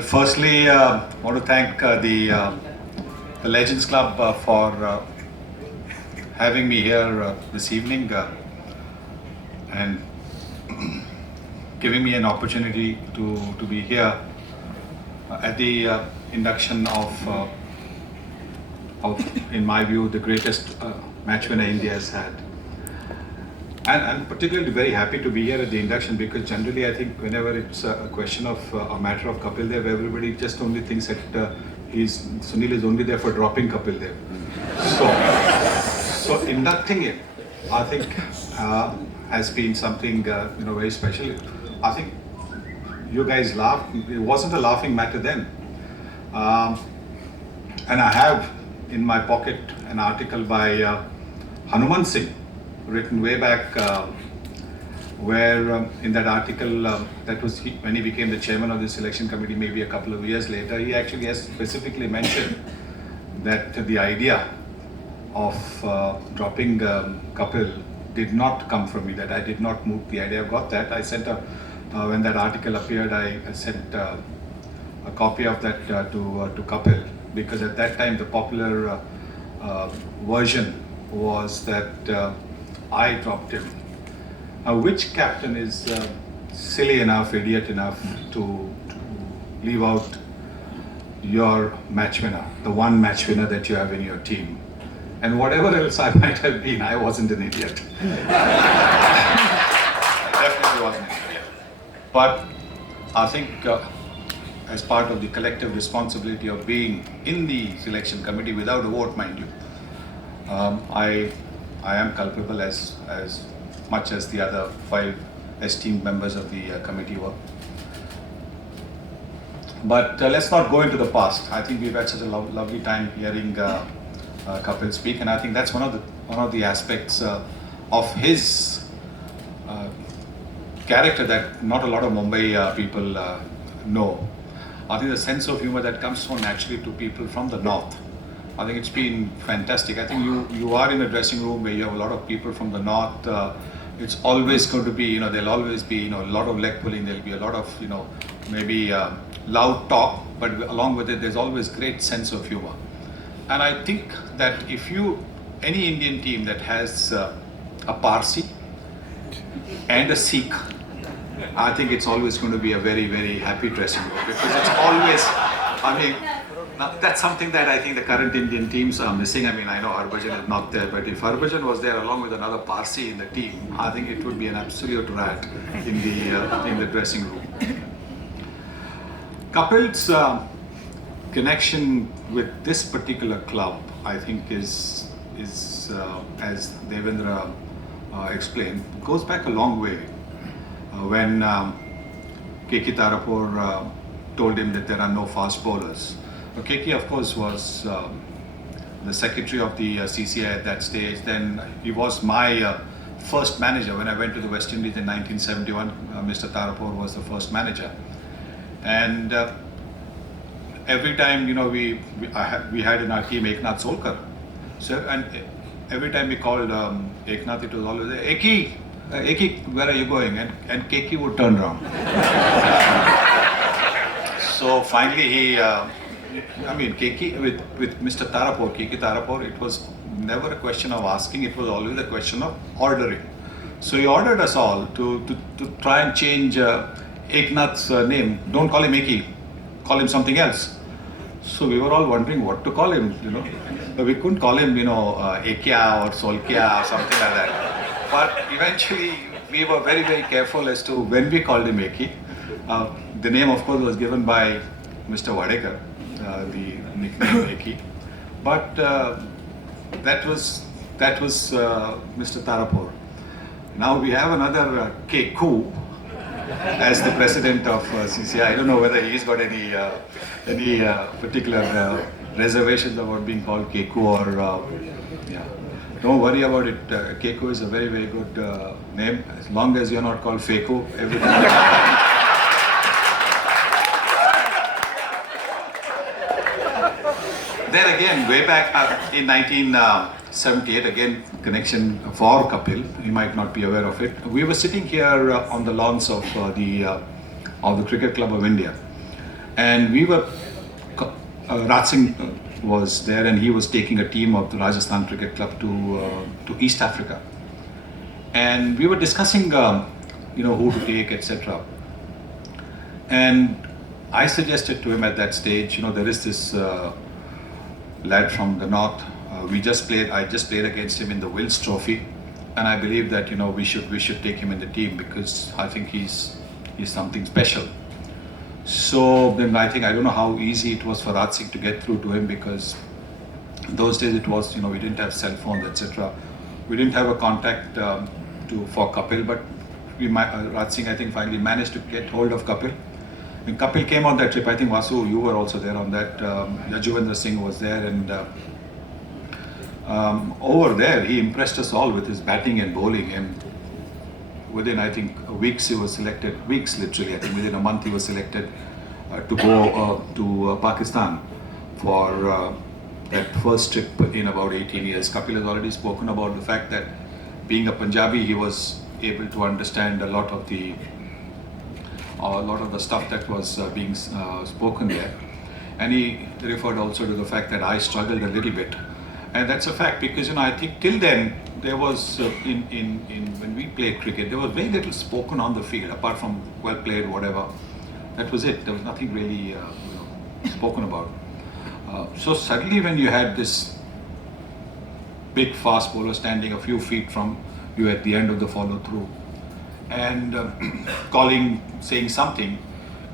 Firstly, I want to thank the Legends Club for having me here this evening and giving me an opportunity to be here at the induction of, in my view, the greatest match winner India has had. And I'm particularly very happy to be here at the induction because generally I think whenever it's a question of a matter of Kapil Dev, everybody just only thinks that Sunil is only there for dropping Kapil Dev. So inducting it, I think has been something very special. I think you guys laughed. It wasn't a laughing matter then. And I have in my pocket an article by Hanuman Singh, written way back, where in that article, that was when he became the chairman of the selection committee maybe a couple of years later, he actually has specifically mentioned that the idea of dropping Kapil did not come from me, that I did not move the idea. I've got that. I sent when that article appeared, I sent a copy of that to Kapil, because at that time the popular version was that I dropped him. Which captain is silly enough, idiot enough to leave out your match winner, the one match winner that you have in your team? And whatever else I might have been, I wasn't an idiot. Definitely wasn't an idiot. But I think as part of the collective responsibility of being in the selection committee without a vote, mind you, I am culpable as much as the other 5 esteemed members of the committee were. But let's not go into the past. I think we've had such a lovely time hearing Kapil speak, and I think that's one of the aspects of his character that not a lot of Mumbai people know. I think the sense of humor that comes so naturally to people from the north. I think it's been fantastic. I think you are in a dressing room where you have a lot of people from the north. It's always going to be, there'll always be, a lot of leg pulling. There'll be a lot of, maybe loud talk, but along with it, there's always great sense of humor. And I think that if any Indian team that has a Parsi and a Sikh, I think it's always going to be a very, very happy dressing room, because it's always, that's something that I think the current Indian teams are missing. I know Harbhajan is not there, but if Harbhajan was there along with another Parsi in the team, I think it would be an absolute riot in the dressing room. Kapil's connection with this particular club, I think, is as Devendra explained, goes back a long way. When K.K. Tarapur told him that there are no fast bowlers. K.K. of course was the secretary of the CCI at that stage. Then he was my first manager when I went to the West Indies in 1971. Mr. Tarapur was the first manager, and every time we had in our team Eknath Solkar. So and every time we called Eknath, it was always Eki, where are you going? And K.K. would turn around. So finally he. K.K. with Mr. Tarapur, K.K. Tarapur, it was never a question of asking, it was always a question of ordering. So he ordered us all to try and change Eknath's name. Don't call him Eki, call him something else. So we were all wondering what to call him, But we couldn't call him, Ekya or Solkya or something like that. But eventually we were very, very careful as to when we called him Eki. The name, of course, was given by Mr. Wadekar. The nickname Eki, but that was Mr. Tarapur. Now we have another Keku as the president of CCI. I don't know whether he's got any particular reservations about being called Keku or yeah. Don't worry about it. Keku is a very, very good name, as long as you're not called Feku. Everything. Then again, way back in 1978, again, connection for Kapil, you might not be aware of it. We were sitting here on the lawns of the Cricket Club of India. and we were Raj Singh was there, and he was taking a team of the Rajasthan Cricket Club to East Africa, and we were discussing who to take, etc. And I suggested to him at that stage, there is this lad from the north. I just played against him in the Wills Trophy, and I believe that we should take him in the team because I think he's something special. So then I don't know how easy it was for Raj Singh to get through to him, because in those days it was we didn't have cell phones, etc. We didn't have a contact for Kapil, but Raj Singh I think finally managed to get hold of Kapil. When Kapil came on that trip, I think Vasu, you were also there on that. Yajuvendra Singh was there, and over there he impressed us all with his batting and bowling. And within I think weeks he was selected. Weeks literally. I think within a month he was selected to go to Pakistan for that first trip in about 18 years. Kapil has already spoken about the fact that being a Punjabi, he was able to understand a lot of the stuff that was being spoken there, and he referred also to the fact that I struggled a little bit, and that's a fact because I think till then there was when we played cricket there was very little spoken on the field apart from well played whatever. That was it. There was nothing really spoken about. So suddenly when you had this big fast bowler standing a few feet from you at the end of the follow through and saying something,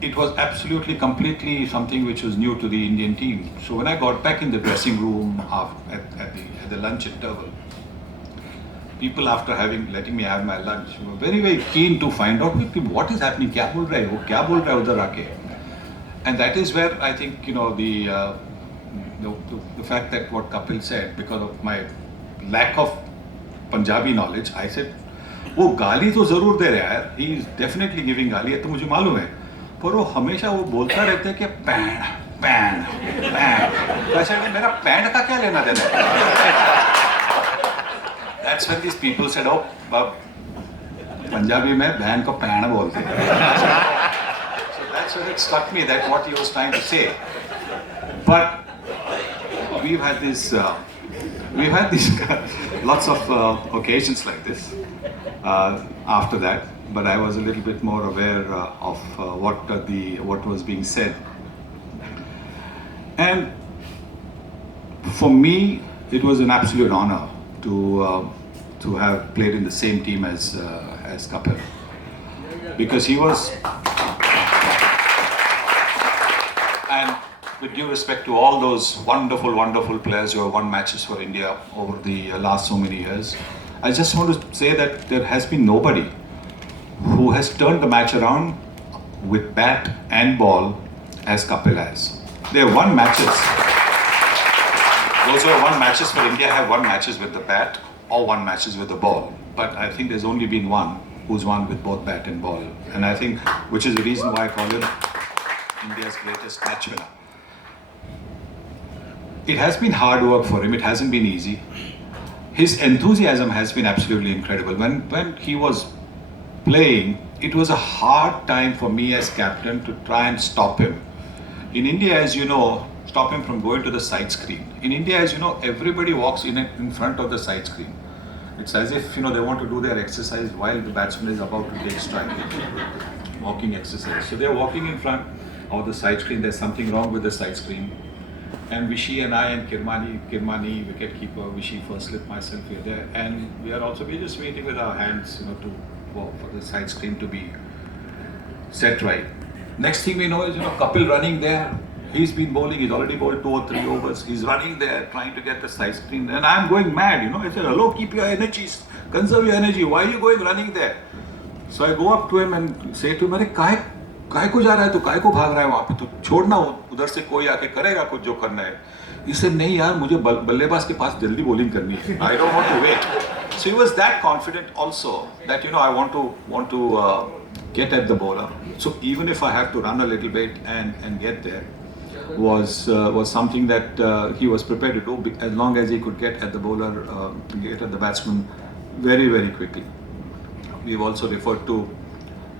it was absolutely, completely something which was new to the Indian team. So when I got back in the dressing room at the lunch interval, people after letting me have my lunch were very, very keen to find out what is happening, kya bol rahe ho, kya bol raha hai udhar aake. And that is where I think the fact that what Kapil said, because of my lack of Punjabi knowledge, I said, वो गाली तो जरूर दे रहा है, he is definitely giving गाली है तो मुझे मालूम है, पर वो हमेशा वो बोलता रहता है कि पैन पैन पैन, तो ऐसे में मेरा पैन का क्या लेना देना है? That's when these people said, oh, Punjabi में बहन को पैन बोलते हैं. So that's when it struck me that what he was trying to say. But we've had this. We've had these lots of occasions like this after that, but I was a little bit more aware of what was being said. And for me, it was an absolute honor to have played in the same team as Kapil, because he was. And with due respect to all those wonderful, wonderful players who have won matches for India over the last so many years, I just want to say that there has been nobody who has turned the match around with bat and ball as Kapil has. They have won matches. Those who have won matches for India have won matches with the bat or won matches with the ball. But I think there's only been one who's won with both bat and ball. And I think, which is the reason why I call him India's greatest match winner. It has been hard work for him. It hasn't been easy. His enthusiasm has been absolutely incredible. When he was playing, it was a hard time for me as captain to try and stop him. In India, as you know, stop him from going to the side screen. In India, as you know, everybody walks in front of the side screen. It's as if they want to do their exercise while the batsman is about to take strike. Walking exercise. So they're walking in front of the side screen. There's something wrong with the side screen. And Vishy and I and Kirmani, wicketkeeper, Vishy, first slip, myself, we're there. And we're just waiting with our hands, for the side screen to be set right. Next thing we know is, Kapil running there. He's been bowling, he's already bowled 2 or 3 overs. He's running there, trying to get the side screen. And I'm going mad, I said, hello, keep your energies, conserve your energy. Why are you going running there? So I go up to him and say to him, अरे काय को जा रहा है तो काय को भाग रहा है वहाँ पे, तो छोड़ना, उधर से कोई आके करेगा कुछ जो करना है. He said, नहीं यार, मुझे बल्लेबाज के पास जल्दी bowling करनी है. I don't want to wait. So he was that confident also that I want to get at the bowler. So even if I have to run a little bit and get there, was something that he was prepared to do as long as he could get at the bowler, get at the batsman very, very quickly. We've also referred to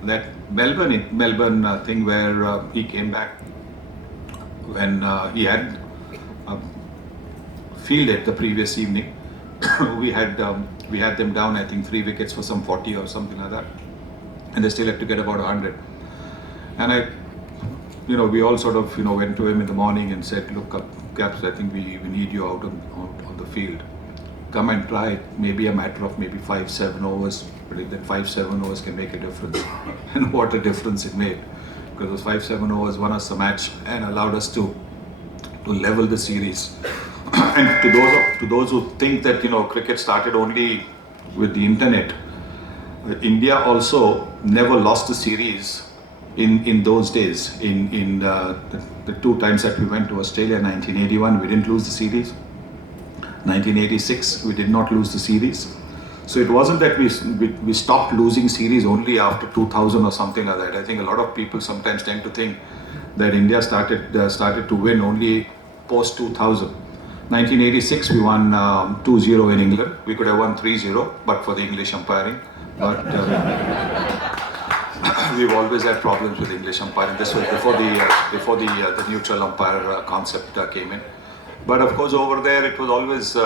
that Melbourne thing where he came back when he had fielded the previous evening. we had them down, I think, 3 wickets for some 40 or something like that, and they still had to get about 100. And we all sort of went to him in the morning and said, look, Caps, I think we need you out on the field. Come and try it. Maybe a matter of maybe 5-7 overs, but if that 5-7 overs can make a difference. And what a difference it made, because those 5-7 overs won us the match and allowed us to level the series. And to those who think that cricket started only with the internet, India also never lost a series in those days. In the 2 times that we went to Australia, 1981 we didn't lose the series, 1986 we did not lose the series. So it wasn't that we stopped losing series only after 2000 or something like that. I think a lot of people sometimes tend to think that India started to win only post 2000. 1986 we won 2-0 in England. We could have won 3-0 but for the English umpiring. But we've always had problems with English umpiring. This was before the neutral umpire concept came in. But of course over there it was always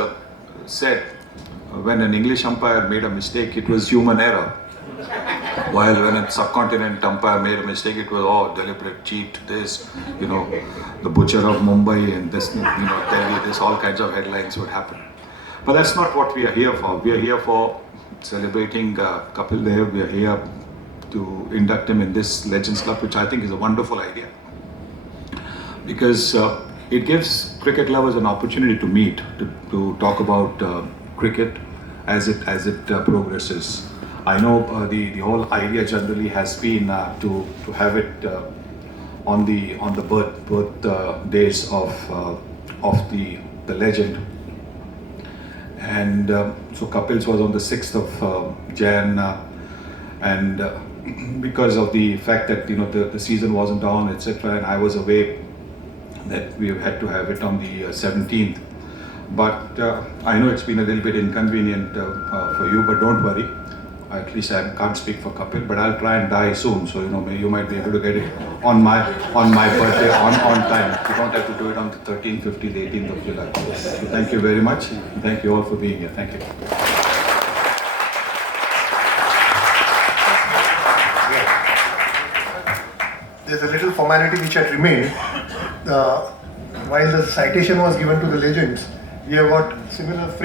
said when an English umpire made a mistake, it was human error. While when a subcontinent umpire made a mistake, it was deliberate cheat, this, the butcher of Mumbai and this, Delhi, this, all kinds of headlines would happen. But that's not what we are here for. We are here for celebrating Kapil Dev. We are here to induct him in this Legends Club, which I think is a wonderful idea, because it gives cricket lovers an opportunity to meet, to talk about cricket as it progresses. I know the whole idea generally has been to have it on the birth days of the legend, and so Kapil's was on the 6th of Jan, and because of the fact that the season wasn't on, etc., and I was away, that we had to have it on the 17th. But I know it's been a little bit inconvenient for you, but don't worry. At least I can't speak for Kapil, but I'll try and die soon. So you might be able to get it on my birthday on time. You don't have to do it on the 13th, 15th, 18th of July. So thank you very much. Thank you all for being here. Thank you. There's a little formality which had remained. While the citation was given to the legends, we have got similar